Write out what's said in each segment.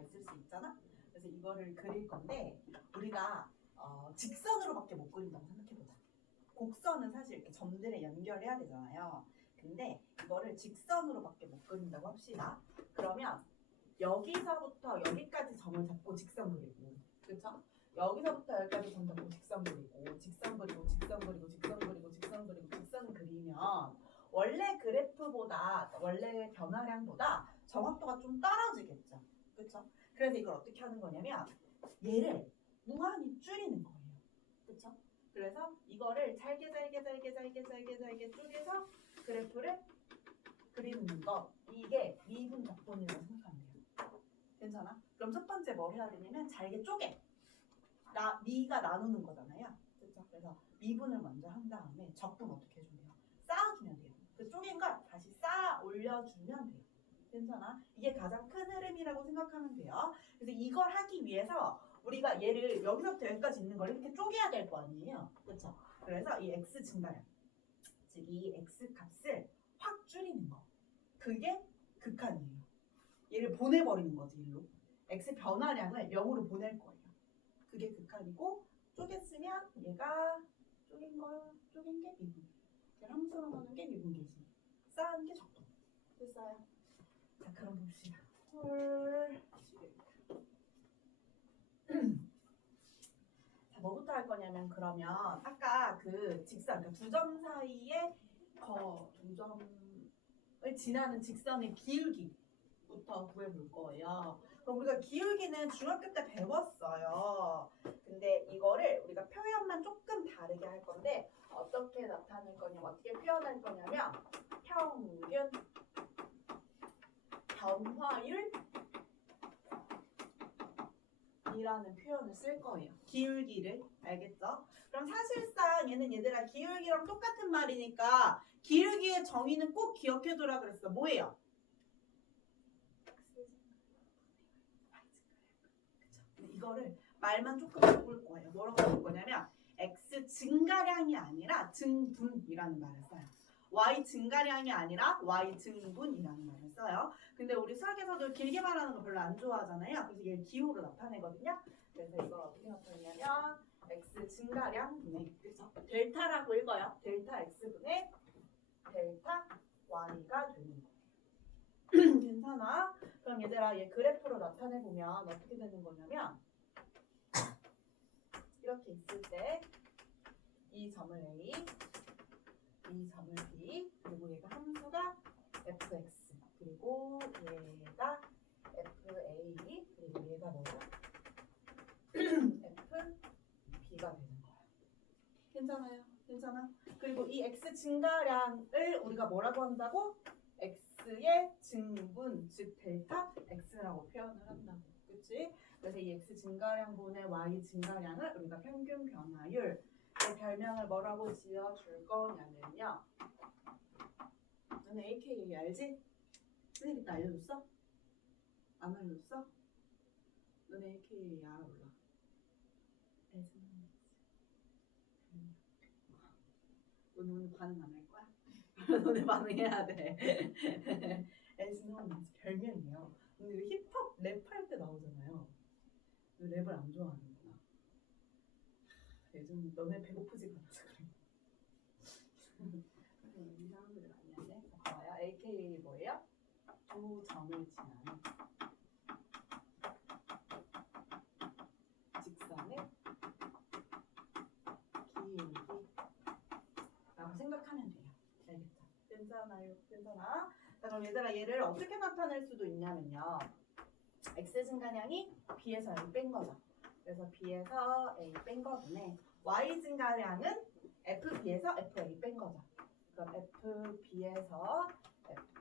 있을 수 있잖아. 그래서 이거를 그릴 건데 우리가 직선으로밖에 못 그린다고 생각해보자. 곡선은 사실 이렇게 점들에 연결해야 되잖아요. 근데 이거를 직선으로밖에 못 그린다고 합시다. 그러면 여기서부터 여기까지 점을 잡고 직선 그리고, 그렇죠? 여기서부터 여기까지 점 잡고 직선 그리고, 직선 그리고, 직선 그리고, 직선 그리고, 직선 그리고, 직선 그리면 원래 그래프보다, 원래 변화량보다 정확도가 좀 떨어지겠죠. 그렇죠? 그래서 이걸 어떻게 하는 거냐면 얘를 무한히 줄이는 거예요. 그렇죠? 그래서 이거를 잘게 쪼개서 그래프를 그리는 거, 이게 미분 적분이라고 생각하면 돼요. 괜찮아? 그럼 첫 번째 뭘 해야 되냐면 잘게 쪼개. 미가 나누는 거잖아요. 그렇죠? 그래서 미분을 먼저 한 다음에 적분 어떻게 해주면 돼요? 쌓아주면 돼요. 그 쪼갠 걸 다시 쌓아 올려주면 돼요. 괜찮아? 이게 가장 큰 흐름이라고 생각하면 돼요. 그래서 이걸 하기 위해서 우리가 얘를 여기서부터 여기까지 있는 걸 이렇게 쪼개야 될 거 아니에요. 그렇죠? 그래서 이 x 증가량, 즉 이 x 값을 확 줄이는 거. 그게 극한이에요. 얘를 보내버리는 거지, 일로. x 변화량을 0으로 보낼 거예요. 그게 극한이고, 쪼갰으면 얘가 쪼갠 게 미분. 함수로 하는 게 미분계지. 쌓은 게 적분. 됐어요? 자, 그럼 봅시다. 자, 뭐부터 할 거냐면 그러면 아까 그 직선, 그러니까 두 점 사이에 두 점을 지나는 직선의 기울기부터 구해볼 거예요. 그럼 우리가 기울기는 중학교 때 배웠어요. 근데 이거를 우리가 표현만 조금 다르게 할 건데 어떻게 나타낼 거냐면 어떻게 표현할 거냐면 평균 변화율 이라는 표현을 쓸 거예요. 기울기를. 알겠죠? 그럼 사실상 얘들아 기울기랑 똑같은 말이니까 기울기의 정의는 꼭 기억해두라 그랬어. 뭐예요? 그쵸? 이거를 말만 조금 바꿀 거예요. 뭐라고 바꿀 거냐면 x 증가량이 아니라 증분이라는 말을 써요. y 증가량이 아니라 y 증분이라는 말을 써요. 근데 우리 수학에서도 길게 말하는 거 별로 안 좋아하잖아요. 그래서 얘를 기호로 나타내거든요. 그래서 이걸 어떻게 나타내냐면 x 증가량 분의 그쵸? 델타라고 읽어요. 델타 x분의 델타 y가 되는 거예요. 괜찮아? 그럼 얘들아 얘 그래프로 나타내보면 어떻게 되는 거냐면 이렇게 있을 때 이 점을 A, 이 점을 B, 그리고 얘가 함수가 fx, 그리고 얘가 fa, 그리고 얘가 뭐야? fb가 되는 거야. 괜찮아요? 괜찮아? 그리고 이 x 증가량을 우리가 뭐라고 한다고? x의 증분, 즉 델타 x라고 표현을 한다고. 그치? 그래서 이 x 증가량분의 y 증가량을 우리가 평균 변화율 별명을 뭐라고 지어줄 거냐면요. 너는 AKA 알지? 선생님 그때 알려줬어? 안 알려줬어? 너네 AKA 알아 몰라? 너네 오늘 반응 안 할 거야? 너네 반응해야 돼. 에스노는 별명이에요. 근데 힙합 랩할 때 나오잖아요. 랩을 안 좋아하는구나. 요즘 너네 배고프지가 않아서 그래. 이 사람들이 많이 하네. 봐봐요. AKA 뭐예요? 두 점을 지나는 직선의 기울기라고 생각하면 돼요. 알겠죠? 괜찮아요? 괜찮아? 자, 그럼 얘들아 얘를 어떻게 나타낼 수도 있냐면요. x 증가량이 b에서 a 뺀 거죠. 그래서 b에서 a 뺀 거분에 y 증가량은 fb에서 fa 뺀 거죠. 그럼 fb에서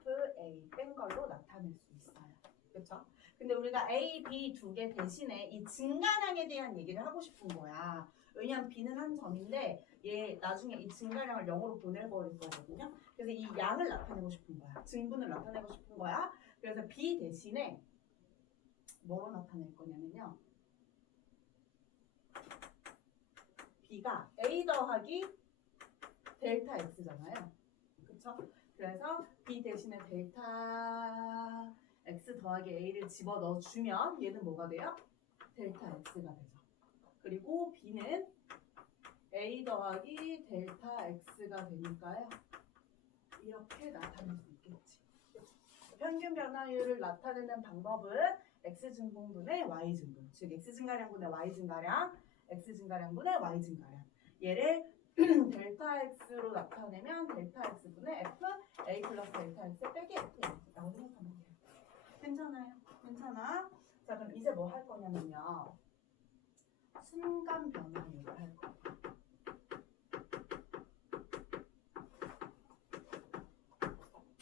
fa 뺀 걸로 나타낼 수 있어요. 그렇죠? 근데 우리가 a, b 두 개 대신에 이 증가량에 대한 얘기를 하고 싶은 거야. 왜냐면 b는 한 점인데 얘 나중에 이 증가량을 0으로 보내버릴 거거든요. 그래서 이 양을 나타내고 싶은 거야. 증분을 나타내고 싶은 거야. 그래서 b 대신에 뭐로 나타낼 거냐면요. b가 a 더하기 델타 x잖아요. 그쵸? 그래서 b 대신에 델타 x 더하기 a를 집어넣어주면 얘는 뭐가 돼요? 델타 x가 되죠. 그리고 b는 a 더하기 델타 x가 되니까요. 이렇게 나타낼 수 있겠지. 그치? 평균 변화율을 나타내는 방법은 x 증분분의 y 증분, 즉 x 증가량분의 y 증가량, x 증가량분의 y 증가량. 얘를 델타 x로 나타내면 델타 x분의 f a 플러스 델타 x 빼기 f라고 생각하면 돼요. 괜찮아요? 괜찮아? 자, 그럼 이제 뭐 할 거냐면요. 순간 변화율을 할 거예요.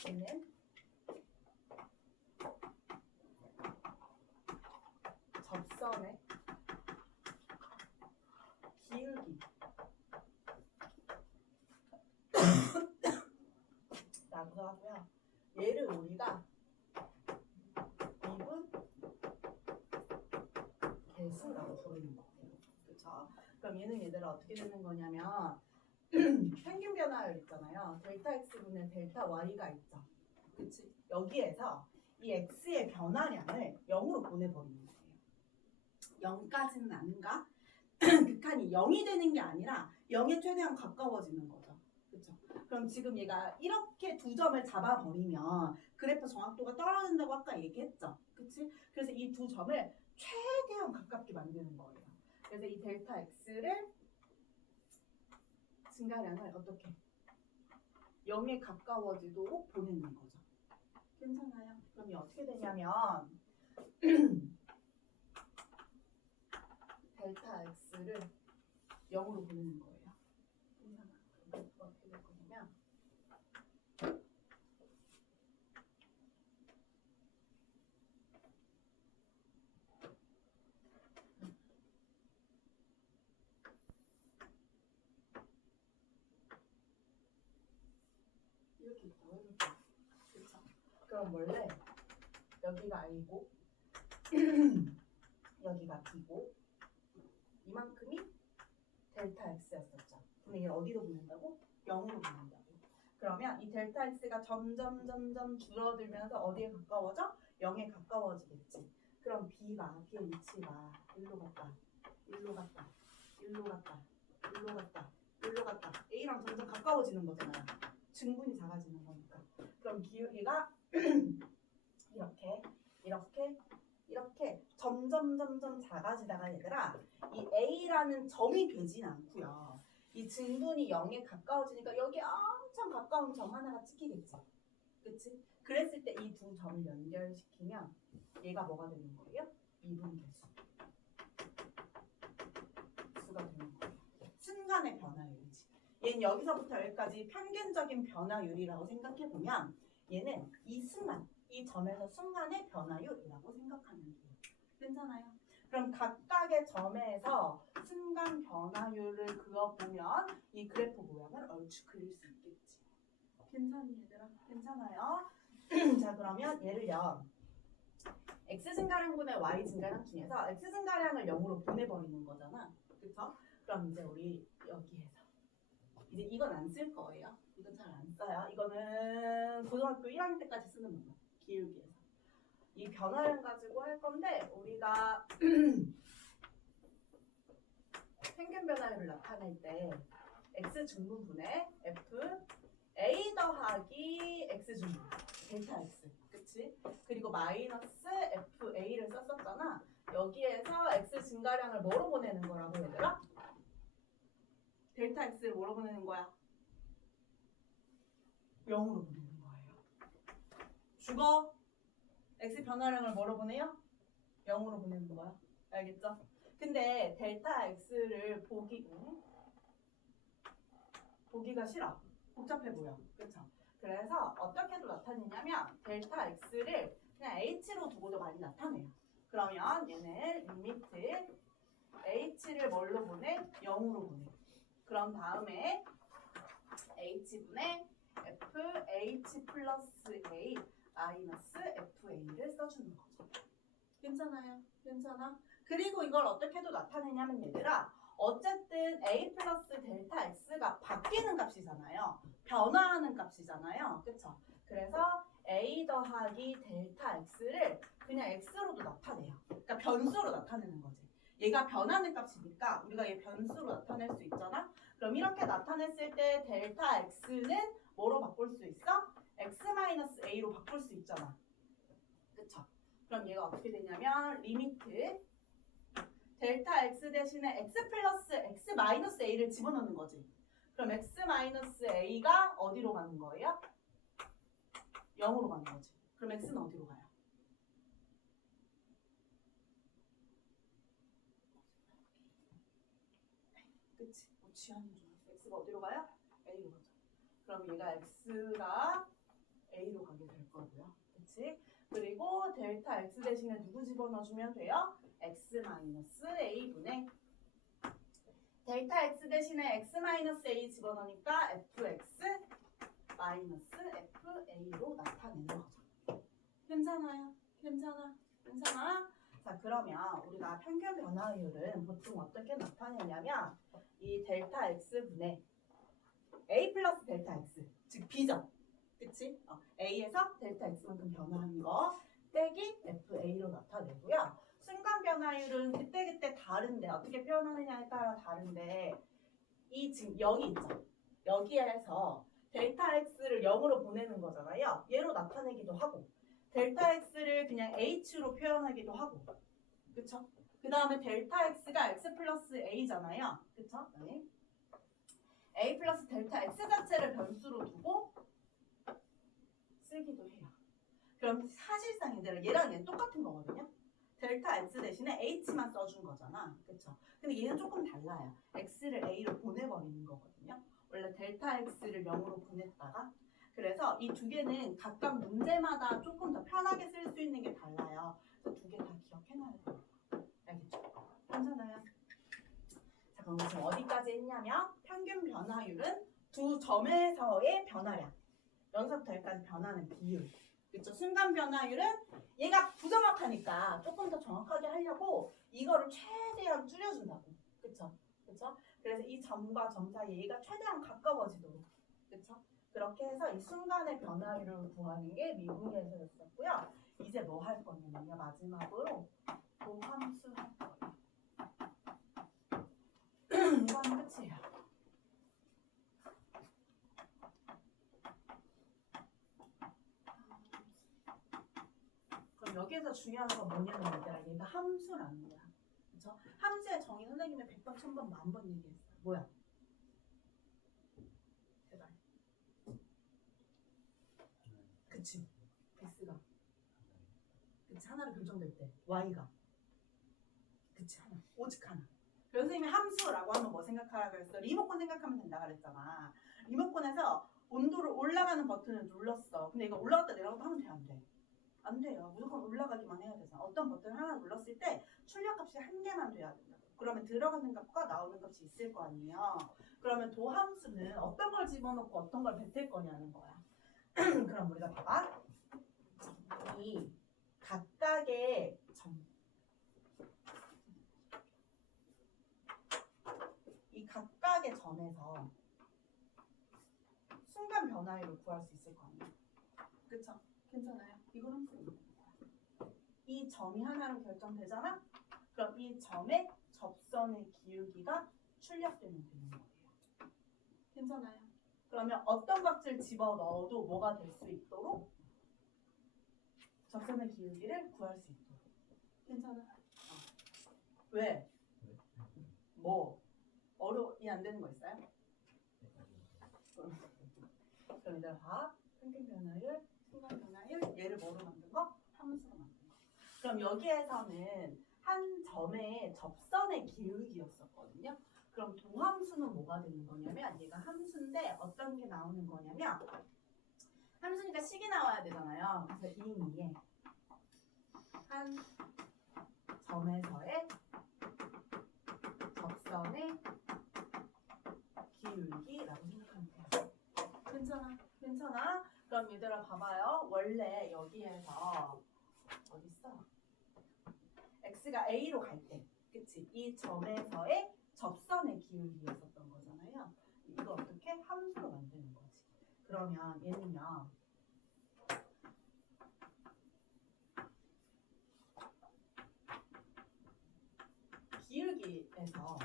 얘는 접선의 기울기 라고 하고요. 얘를 우리가 미분 개수라고 부르는 거예요. 그렇죠? 그럼 얘는 얘들아 어떻게 되는 거냐면 평균 변화율 있잖아요. 델타 x분의 델타 y가 있죠. 그치? 여기에서 이 x의 변화량을 0으로 보내버리는 거예요. 0까지는 아닌가? 극한이 0이 되는 게 아니라 0에 최대한 가까워지는 거죠. 그렇죠? 그럼 지금 얘가 이렇게 두 점을 잡아버리면 그래프 정확도가 떨어진다고 아까 얘기했죠. 그치? 그래서 이 두 점을 최대한 가깝게 만드는 거예요. 그래서 이 델타 x를 증가량을 어떻게 0에 가까워지도록 보내는 거죠. 괜찮아요? 그럼 이 어떻게 되냐면 델타 x를 0으로 보내는 거예요. 괜찮아. 그럼 어떻게 될 거냐면 이렇게 더해볼게요. 그렇죠? 그럼 원래 여기가 A고 여기가 B고 이만큼이 델타 X였었죠. 근데 이걸 어디로 보낸다고? 0으로 보낸다고. 그러면 이 델타 X가 점점 줄어들면서 어디에 가까워져? 0에 가까워지겠지. 그럼 B의 위치가 일로 갔다, 일로 갔다, 일로 갔다, 일로 갔다, 일로 갔다. A랑 점점 가까워지는 거잖아요. 증분이 작아지는 거니까. 그럼 기울기가 이렇게 점점 작아지다가 얘들아 이 A라는 점이 되진 않고요. 이 증분이 0에 가까워지니까 여기 엄청 가까운 점 하나가 찍히겠지. 그치? 그랬을 때 이 두 점을 연결시키면 얘가 뭐가 되는 거예요? 미분계수. 수가 되는 거예요. 순간의 변화율이지. 얘는 여기서부터 여기까지 평균적인 변화율이라고 생각해보면 얘는 이 순간, 이 점에서 순간의 변화율이라고 생각하면 돼요. 괜찮아요? 그럼 각각의 점에서 순간 변화율을 그어보면 이 그래프 모양을 얼추 그릴 수 있겠지. 괜찮니 얘들아? 괜찮아요? 자 그러면 얘를요. x 증가량분의 y 증가량 중에서 x 증가량을 0으로 보내버리는 거잖아. 그쵸? 그럼 이제 우리 여기에서 이제 이건 안 쓸 거예요. 이건 잘 안 써요. 이거는 고등학교 1학년 때까지 쓰는 문법. 기울기에서. 이 변화량 가지고 할 건데 우리가 평균 변화율을 나타낼 때 x 증분분의 f a 더하기 x 증분 델타 x 그치? 그리고 마이너스 f a를 썼었잖아. 여기에서 x 증가량을 뭐로 보내는 거라고 얘들아? 델타 x를 뭐로 보내는 거야? 0으로 보내는 거예요. 죽어. x 변화량을 뭐로 보내요? 0으로 보내는 거야. 알겠죠? 근데 델타 x를 보기가 싫어. 복잡해 보여. 그쵸? 그래서 어떻게도 나타내냐면 델타 x를 그냥 h로 두고도 많이 나타내요. 그러면 얘는 리미트 h를 뭘로 보내? 0으로 보내. 그럼 다음에 h분의 f h 플러스 a 마이너스 fa를 써주는 거죠. 괜찮아요? 괜찮아? 그리고 이걸 어떻게도 나타내냐면 얘들아 어쨌든 a 플러스 델타 x가 바뀌는 값이잖아요. 변화하는 값이잖아요. 그쵸? 그래서 a 더하기 델타 x를 그냥 x로도 나타내요. 그러니까 변수로 나타내는 거지. 얘가 변하는 값이니까 우리가 얘 변수로 나타낼 수 있잖아. 그럼 이렇게 나타냈을 때 델타 x는 뭐로 바꿀 수 있어? x-a로 바꿀 수 있잖아. 그쵸? 그럼 얘가 어떻게 되냐면 리미트 델타 x 대신에 x 플러스 x 마이너스 a를 집어넣는 거지. 그럼 x 마이너스 a가 어디로 가는 거예요? 0으로 가는 거지. 그럼 x는 어디로 가요? 그치? 뭐 지연인 줄 알았어. x가 어디로 가요? a로 가죠. 그럼 얘가 x가 a로 가게 될 거고요. 그치? 그리고 델타 x 대신에 누구 집어넣어주면 돼요? x 마이너스 a분의 델타 x 대신에 x 마이너스 a 집어넣으니까 fx 마이너스 fa로 나타내는 거죠. 괜찮아요? 괜찮아? 괜찮아? 자, 그러면 우리가 평균 변화율은 보통 어떻게 나타내냐면 이 델타 x분의 a 플러스 델타 x, 즉 b죠. 그치? a에서 델타 x만큼 변화한 거 빼기 fa로 나타내고요. 순간 변화율은 그때그때 다른데 어떻게 표현하느냐에 따라 다른데 이 지금 여기 있죠. 여기에서 델타 x를 0으로 보내는 거잖아요. 얘로 나타내기도 하고 델타 x를 그냥 h로 표현하기도 하고 그쵸? 그 다음에 델타 x가 x 플러스 a잖아요. 그쵸? 네. a 플러스 델타 x 자체를 변수로 두고 쓰기도 해요. 그럼 사실상 얘랑 얘는 똑같은 거거든요. 델타 x 대신에 h만 써준 거잖아. 그쵸? 근데 얘는 조금 달라요. x를 a로 보내버리는 거거든요. 원래 델타 x를 0으로 보냈다가 그래서 이 두 개는 각각 문제마다 조금 더 편하게 쓸 수 있는 게 달라요. 그래서 두 개 다 기억해놔야 돼요. 알겠죠? 괜찮아요? 자, 그럼 지금 어디까지 했냐면 평균 변화율은 두 점에서의 변화량. 여기서부터 여기까지 변하는 비율. 그쵸? 순간 변화율은 얘가 부정확하니까 조금 더 정확하게 하려고 이거를 최대한 줄여준다고. 그쵸? 그쵸? 그래서 이 점과 점 사이에 얘가 최대한 가까워지도록. 그쵸? 그렇게 해서 이 순간의 변화율을 구하는 게 미분계에서였었고요. 이제 뭐 할 거냐면요. 마지막으로 도함수 할 거예요. 이거는 끝이에요. 그럼 여기에서 중요한 건 뭐냐면 얘가 함수라는 거야. 그쵸? 함수의 정의 선생님이 100번, 1000번, 10,000번 얘기했어요. 뭐야? 제발. 그치? x가. 그치? 하나로 결정될 때. y가. 그치? 하나. 오직 하나. 그래서 선생님이 함수라고 하면 뭐 생각하라 그랬어? 리모컨 생각하면 된다 그랬잖아. 리모컨에서 온도를 올라가는 버튼을 눌렀어. 근데 이거 올라갔다 내려갔다 하면 돼, 안 돼? 안 돼요. 무조건 올라가기만 해야 되잖아. 어떤 버튼 하나 눌렀을 때 출력값이 한 개만 돼야 된다. 그러면 들어가는 값과 나오는 값이 있을 거 아니에요. 그러면 도함수는 어떤 걸 집어넣고 어떤 걸 뱉을 거냐는 거야. 그럼 우리가 봐봐. 이 각각의 점. 이 각각의 점에서 순간 변화율을 구할 수 있을 거 아니에요. 그쵸? 괜찮아요? 이걸 함수 있는 거야. 이 점이 하나로 결정되잖아? 그럼 이 점의 접선의 기울기가 출력되면 되는 거예요. 괜찮아요? 그러면 어떤 값을 집어넣어도 뭐가 될 수 있도록? 접선의 기울기를 구할 수 있도록. 괜찮아? 왜? 뭐? 어려이 안 되는 거 있어요? 그럼 이제 봐. 평균 변화율, 순간 변화율, 얘를 뭐로 만든 거? 함수로 만든 거. 그럼 여기에서는 한 점의 접선의 기울기였었거든요. 그럼 도함수는 뭐가 되는 거냐면 얘가 함수인데 어떤 게 나오는 거냐면 함수니까 식이 나와야 되잖아요. 그래서 2에 한 점에서의 접선의 기울기라고 생각하면 돼요. 괜찮아? 괜찮아? 그럼 얘들아 봐봐요. 원래 여기에서 어딨어? x가 a로 갈 때, 그치? 이 점에서의 접선의 기울기였었던 거잖아요. 이거 어떻게? 함수로 만드는 거지. 그러면 얘는요. 여기에서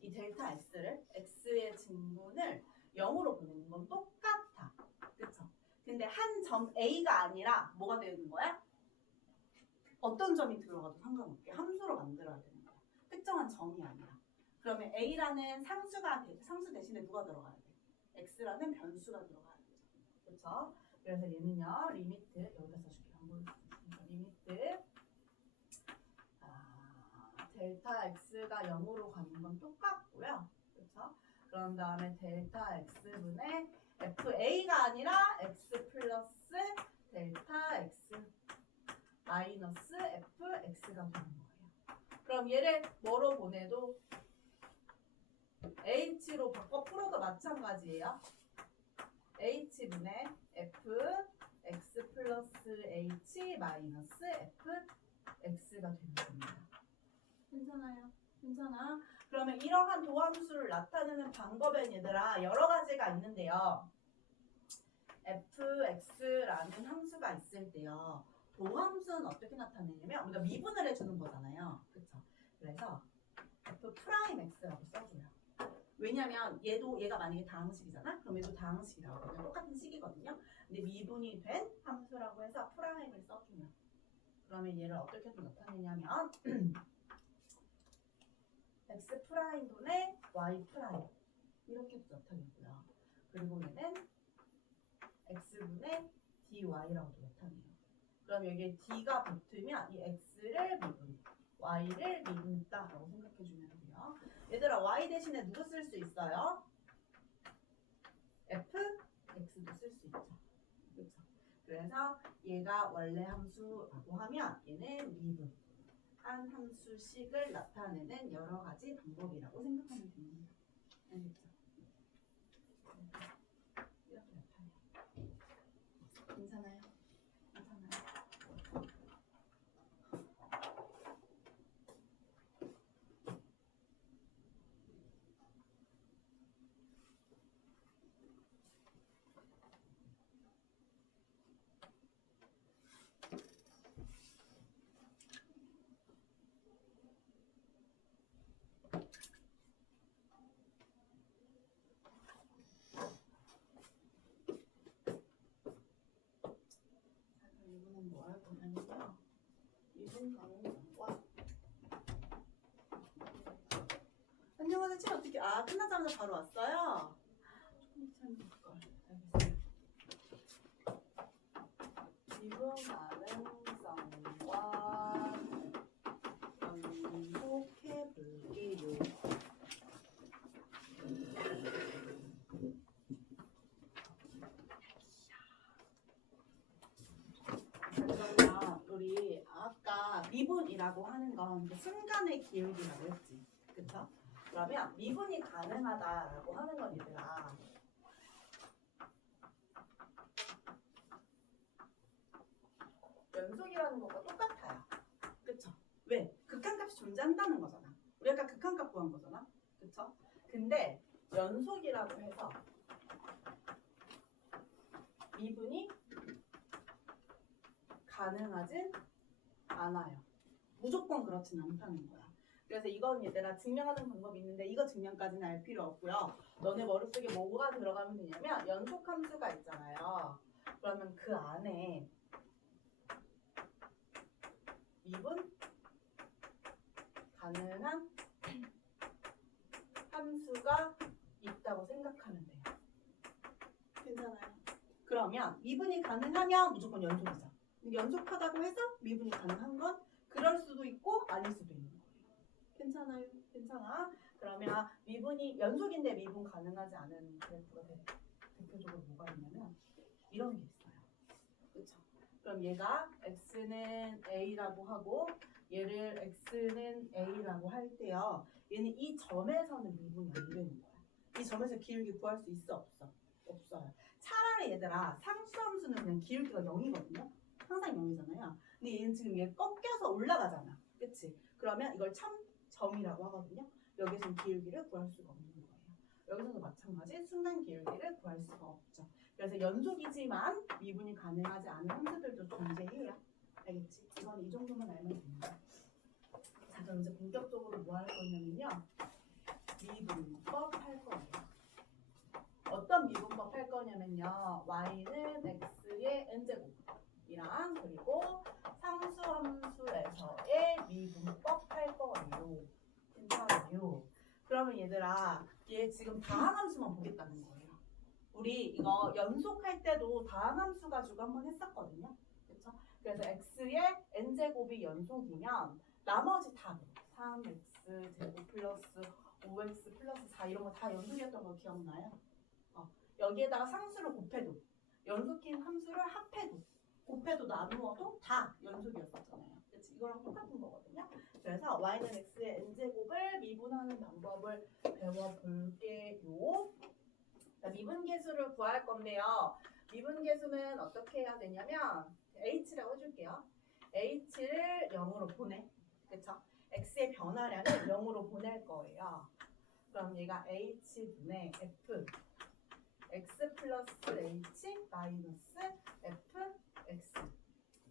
이 델타 x를 x의 증분을 0으로 보내는 건 똑같아. 그쵸? 근데 한 점 A가 아니라 뭐가 되는 거야? 어떤 점이 들어가도 상관없게 함수로 만들어야 되는 거야. 특정한 점이 아니라. 그러면 A라는 상수 대신에 누가 들어가야 돼? X라는 변수가 들어가야 돼. 그렇죠? 그래서 얘는요. 리미트 여기다 써줄게. 안 보일 수 있으니까 리미트 델타 X가 0으로 가는 건 똑같고요. 그렇죠? 그런 다음에 델타 X분의 FA가 아니라 X 플러스 델타 X 마이너스 FX가 되는 거예요. 그럼 얘를 뭐로 보내도 H로 바꿔 풀어도 마찬가지예요. H분의 F X 플러스 H 마이너스 F X가 되는 겁니다. 괜찮아요? 괜찮아? 그러면 이러한 도함수를 나타내는 방법엔 얘들아 여러 가지가 있는데요. fx라는 함수가 있을 때요. 도함수는 어떻게 나타내냐면 우리가 미분을 해주는 거잖아요. 그쵸? 그래서 f'x라고 써줘요. 왜냐면 얘가 만약에 다항식이잖아? 그럼 얘도 다항식이라고 그냥 똑같은 식이거든요. 근데 미분이 된 함수라고 해서 프라임을 써주면 그러면 얘를 어떻게 나타내냐면 x 프라임분의 y 프라임 이렇게 나타내고요. 그리고 얘는 x분의 dy라고도 나타내요. 그럼 여기에 d가 붙으면 이 x를 미분, y를 미분했다라고 생각해주면 돼요. 얘들아 y 대신에 누구 쓸 수 있어요? f, x도 쓸 수 있죠. 그렇죠? 그래서 얘가 원래 함수라고 하면 얘는 미분. 한 함수식을 나타내는 여러 가지 방법이라고 생각하면 됩니다. 알겠죠? 이렇게 나타내요. 괜찮아요? 괜찮아요? 이거는 뭐 할 거냐면요. 이분 가능성과 안녕하세요. 책 어떻게 끝나자마자 바로 왔어요? 조금 참을걸. 알겠어요. 이분 가능성과 연속해 볼게요. 그러면 우리 아까 미분이라고 하는 건 순간의 기울기라고 했지. 그쵸? 그러면 미분이 가능하다라고 하는 건 얘들아 연속이라는 것과 똑같아요. 그쵸? 왜? 극한값이 존재한다는 거잖아. 우리 아까 극한값 구한 거잖아. 그쵸? 근데 연속이라고 해서 미분이 가능하진 않아요. 무조건 그렇진 않다는 거야. 그래서 이건 얘들아 증명하는 방법이 있는데 이거 증명까지는 알 필요 없고요. 너네 머릿속에 뭐가 들어가면 되냐면 연속함수가 있잖아요. 그러면 그 안에 미분 가능한 함수가 있다고 생각하면 돼요. 괜찮아요? 그러면 미분이 가능하면 무조건 연속이죠. 연속하다고 해서 미분이 가능한 건 그럴 수도 있고 아닐 수도 있는 거예요. 괜찮아요? 괜찮아? 그러면 미분이 연속인데 미분 가능하지 않은 그래프가 대표적으로 뭐가 있냐면 이런 게 있어요. 그렇죠? 그럼 얘가 x는 a라고 하고 얘를 x는 a라고 할 때요. 얘는 이 점에서는 미분이 안 되는 거야. 이 점에서 기울기 구할 수 있어? 없어? 없어요. 차라리 얘들아 상수함수는 그냥 기울기가 0이거든요. 항상 0이잖아요. 근데 얘는 지금 얘 꺾여서 올라가잖아. 그치? 그러면 이걸 점이라고 하거든요. 여기서는 기울기를 구할 수가 없는 거예요. 여기서도 마찬가지 순간 기울기를 구할 수가 없죠. 그래서 연속이지만 미분이 가능하지 않은 함수들도 존재해요. 알겠지? 이건 이 정도만 알면 됩니다. 자, 그럼 이제 본격적으로 뭐 할 할 거냐면요. 미분법 할 거예요. 어떤 미분법 할 거냐면요. y는 x의 n제곱이랑 그리고 상수함수에서의 미분법 할 거예요. 괜찮아요. 그러면 얘들아, 얘 지금 다항함수만 보겠다는 거예요. 우리 이거 연속할 때도 다항함수 가지고 한번 했었거든요. 그렇죠? 그래서 x의 n제곱이 연속이면 나머지 답 3x 제곱 플러스 5x 플러스 4 이런 거 다 연속이었던 거 기억나요? 여기에다가 상수를 곱해도 연속인 함수를 합해도 곱해도 나누어도 다 연속이었었잖아요. 그치? 이거랑 똑같은 거거든요. 그래서 y는 x의 n제곱을 미분하는 방법을 배워볼게요. 자, 미분계수를 구할 건데요. 미분계수는 어떻게 해야 되냐면 h라고 해줄게요. h를 0으로 보내. 그쵸? x의 변화량을 0으로 보낼 거예요. 그럼 얘가 h분의 f x 플러스 h 마이너스 f x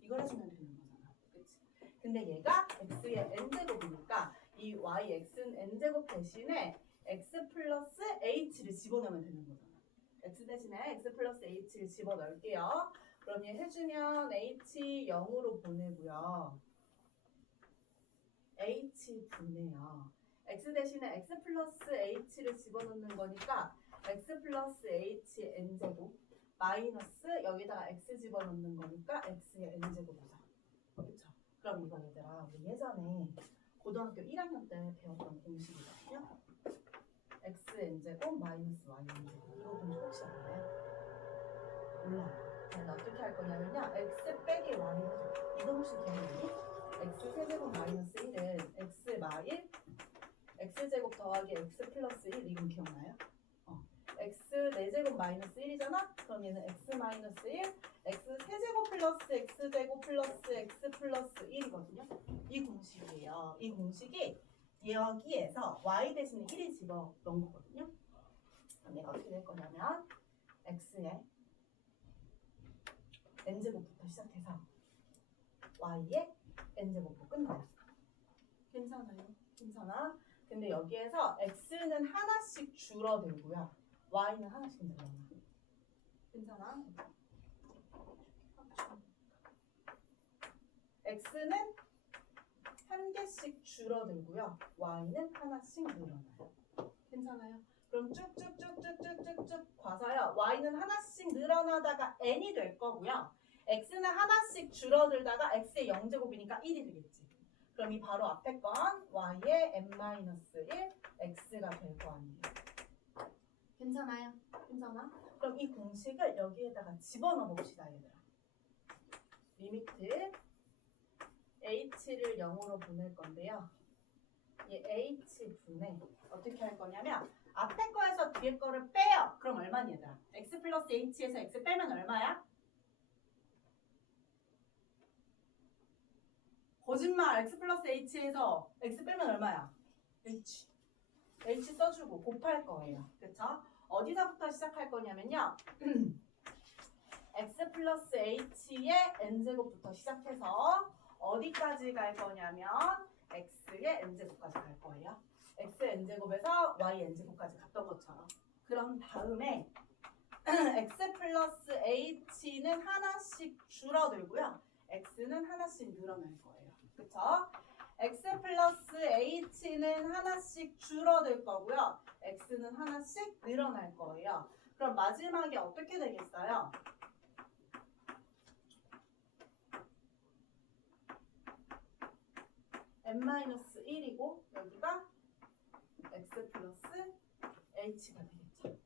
이걸 해주면 되는 거잖아. 그치? 근데 얘가 x의 n제곱이니까 이 yx는 n제곱 대신에 x 플러스 h를 집어넣으면 되는 거잖아. x 대신에 x 플러스 h를 집어넣을게요. 그럼 얘 해주면 h 0으로 보내고요. h 분해요. x 대신에 x 플러스 h를 집어넣는 거니까 x 플러스 h n제곱 마이너스 여기다가 x 집어넣는 거니까 x의 n제곱이죠. 그렇죠? 그럼 이거 얘들아 우리 예전에 고등학교 1학년 때 배웠던 공식이거든요. x n제곱 마이너스 y n제곱 이거 공식 혹시 알아요? 몰라요. 그래서 어떻게 할 거냐면요. x 빼기 y 이거 혹시 기억나니? x 세제곱 마이너스 1은 x 마일 x제곱 더하기 x 플러스 1 이건 기억나요? x 4제곱 마이너스 1이잖아? 그럼 얘는 x 마이너스 1 x 세제곱 플러스 x제곱 플러스 x 플러스 1이거든요. 이 공식이에요. 이 공식이 여기에서 y 대신에 1이 집어넣은 거거든요. 그럼 얘가 어떻게 될 거냐면 x의 n제곱부터 시작해서 y의 n제곱으로 끝나요. 괜찮아요? 괜찮아? 근데 여기에서 x는 하나씩 줄어들고요. y는 하나씩 늘어나. 괜찮아? x는 한 개씩 줄어들고요. y는 하나씩 늘어나요. 괜찮아요? 그럼 쭉쭉쭉쭉쭉쭉쭉 봐서요. y는 하나씩 늘어나다가 n이 될 거고요. x는 하나씩 줄어들다가 x의 0제곱이니까 1이 되겠지. 그럼 이 바로 앞에 건 y의 n-1 x가 될 거 아니에요. 괜찮아요? 괜찮아? 그럼 이 공식을 여기에다가 집어넣어 봅시다, 얘들아. 리미트 h를 0으로 보낼 건데요. 이 h분의 어떻게 할 거냐면 앞에 거에서 뒤에 거를 빼요. 그럼 얼마니 얘들아? x 플러스 h에서 x 빼면 얼마야? 거짓말. x 플러스 h에서 x 빼면 얼마야? h. h 써주고 곱할 거예요. 그쵸? 어디서부터 시작할 거냐면요. x 플러스 h의 n제곱부터 시작해서 어디까지 갈 거냐면 x의 n제곱까지 갈 거예요. x n제곱에서 y n제곱까지 갔던 것처럼. 그런 다음에 x 플러스 h는 하나씩 줄어들고요. x는 하나씩 늘어날 거예요. 그쵸? x 플러스 h는 하나씩 줄어들 거고요. x는 하나씩 늘어날 거예요. 그럼 마지막에 어떻게 되겠어요? n-1이고 여기가 x 플러스 h가 되겠죠.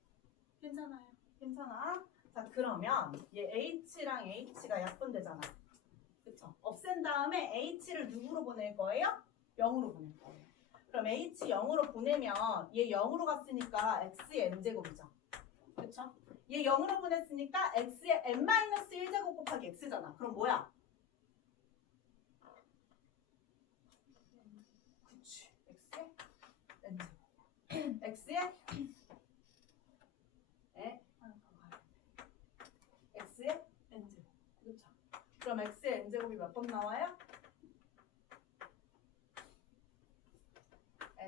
괜찮아요? 괜찮아? 자 그러면 얘 h랑 h가 약분되잖아. 그쵸? 없앤 다음에 h를 누구로 보낼 거예요? 0으로 보낼 거예요. 그럼 h 0으로 보내면 얘 0으로 갔으니까 x의 n제곱이죠. 그쵸? 얘 0으로 보냈으니까 x의 n-1제곱 곱하기 x잖아. 그럼 뭐야? 그치. x의 n제곱. x의 x의 n제곱. 그쵸? 그럼 x의 n제곱이 몇 번 나와요?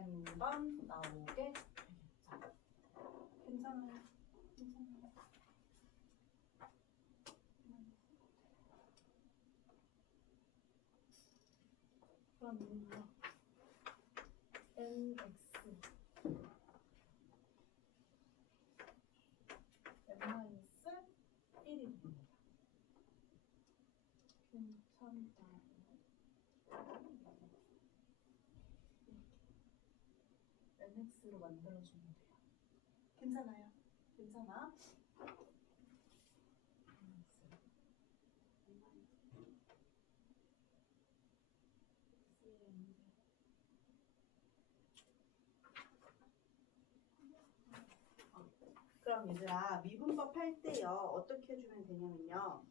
n번 나오게 되겠죠. 괜찮아요? 괜찮아요? 그럼 이는요 nx n-1이 됩니다. 괜찮아요? nx로 만들어주면 돼요. 괜찮아요? 괜찮아? 그럼 얘들아 미분법 할 때요 어떻게 해주면 되냐면요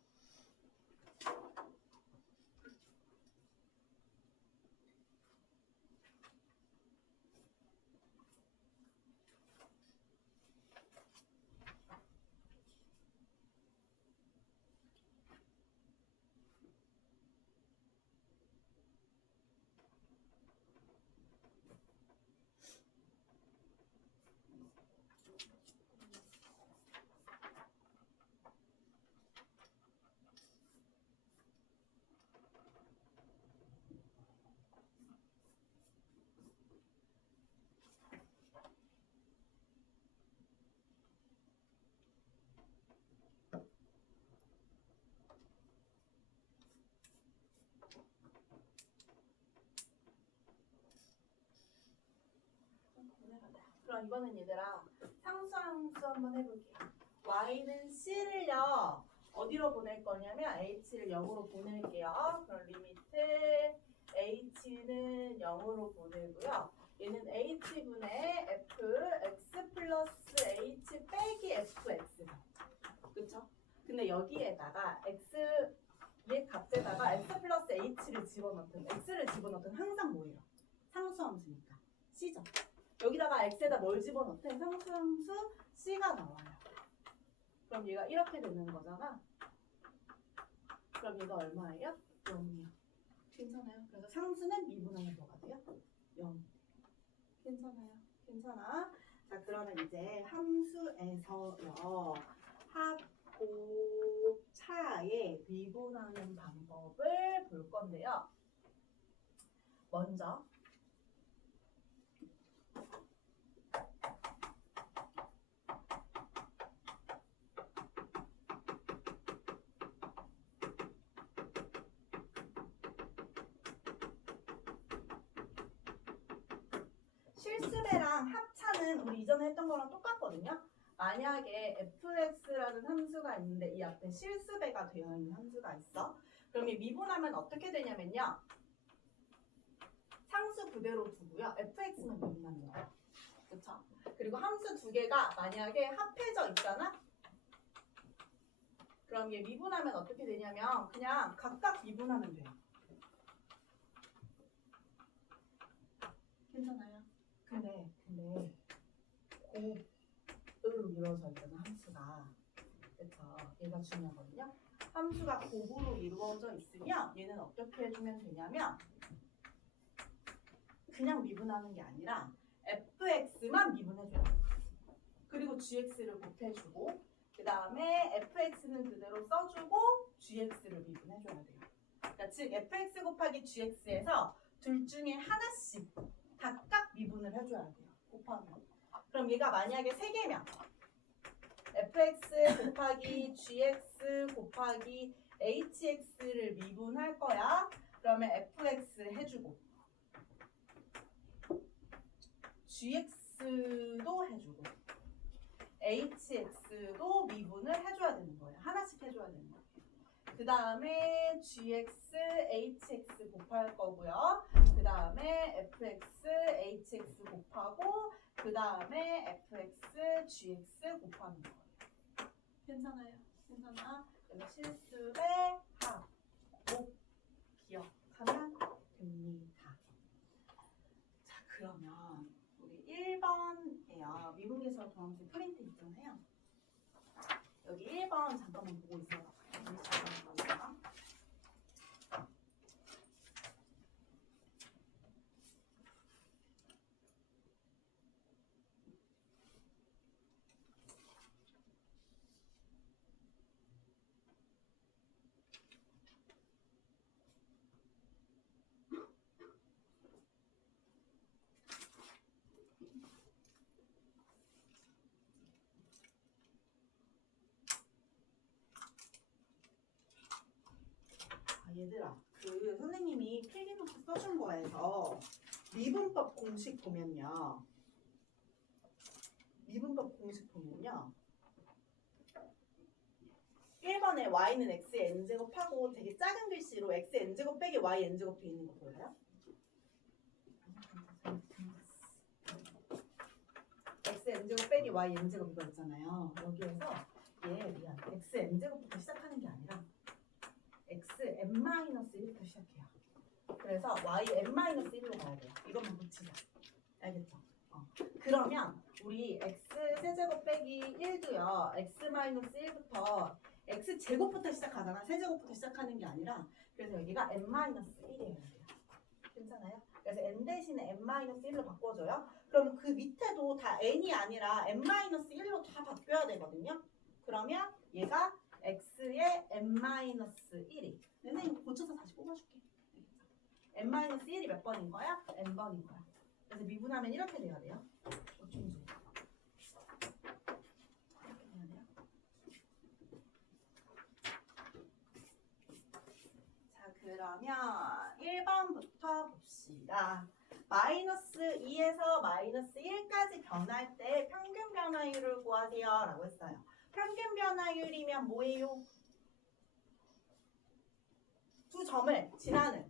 그럼 이번엔 얘들아 상수함수 한번 해볼게요. y는 c를요 어디로 보낼 거냐면 h를 0으로 보낼게요. 그럼 리미트 h는 0으로 보내고요. 얘는 h분의 f x 플러스 h 빼기 fx 그쵸? 근데 여기에다가 x의 값에다가 x 플러스 h를 집어넣든 x를 집어넣든 항상 뭐예요? 상수함수니까 c죠. 여기다가 x에다 뭘 집어넣든 상수함수 c가 나와요. 그럼 얘가 이렇게 되는 거잖아. 그럼 얘가 얼마예요? 0이요. 괜찮아요? 그래서 상수는 미분하면 뭐가 돼요? 0. 괜찮아요? 괜찮아? 자 그러면 이제 함수에서요 합고차의 미분하는 방법을 볼 건데요. 먼저 실수배랑 합차는 우리 이전에 했던 거랑 똑같거든요. 만약에 fx라는 함수가 있는데 이 앞에 실수배가 되어 있는 함수가 있어. 그럼 이 미분하면 어떻게 되냐면요. 상수 그대로 두고요. fx만 미분하는 거예요. 그렇죠? 그리고 함수 두 개가 만약에 합해져 있잖아. 그럼 얘 미분하면 어떻게 되냐면 그냥 각각 미분하면 돼요. 괜찮아요? 근데 곱으로 이루어져 있잖아 함수가. 그쵸? 얘가 중요하거든요. 함수가 곱으로 이루어져 있으면 얘는 어떻게 해주면 되냐면 그냥 미분하는 게 아니라 fx만 미분해줘요. 그리고 gx를 곱해주고 그 다음에 fx는 그대로 써주고 gx를 미분해줘야 돼요. 그러니까 즉 fx 곱하기 gx에서 둘 중에 하나씩 각각 미분을 해줘야 돼요. 곱하면. 그럼 얘가 만약에 3개면 fx 곱하기 gx 곱하기 hx를 미분할 거야. 그러면 fx 해주고 gx도 해주고 hx도 미분을 해줘야 되는 거예요. 하나씩 해줘야 되는 거예요. 그 다음에 gx, hx 곱할 거고요. 그 다음에 fx, hx 곱하고 그 다음에 fx, gx 곱하는 거예요. 괜찮아요? 괜찮아? 그래서 실수의 합, 곱 기억하면 됩니다. 자 그러면 우리 1번에요. 미분계수와 도함수 프린트 있잖아요. 여기 1번 잠깐만 보고 있어봐요. 잠깐만. 얘들아, 그 선생님이 필기노트 써준 거에서 미분법 공식 보면요. 1번에 y는 x의 n제곱하고 되게 작은 글씨로 x의 n제곱 빼기 y n제곱 돼 있는 거 보여요? x의 n제곱 빼기 y n제곱 이거 있잖아요. 여기에서 미안. x n제곱부터 시작하는 게 아니라 x n-1부터 시작해요. 그래서 y n-1로 가야 돼요. 이것만 붙이자. 알겠죠? 그러면 우리 x 세제곱 빼기 1도요. x-1부터 x제곱부터 시작하잖아. 세제곱부터 시작하는 게 아니라 그래서 여기가 n-1이에요. 괜찮아요? 그래서 n 대신에 n-1로 바꿔줘요. 그럼 그 밑에도 다 n이 아니라 n-1로 다 바뀌어야 되거든요. 그러면 얘가 x의 n-1이. 선생님 고쳐서 다시 뽑아줄게. n-1이 몇 번인 거야? n번인 거야. 그래서 미분하면 이렇게 돼야 돼요. 어쩐지. 자, 그러면 1번부터 봅시다. 마이너스 2에서 마이너스 1까지 변할 때 평균 변화율을 구하세요 라고 했어요. 평균 변화율이면 뭐예요? 두 점을 지나는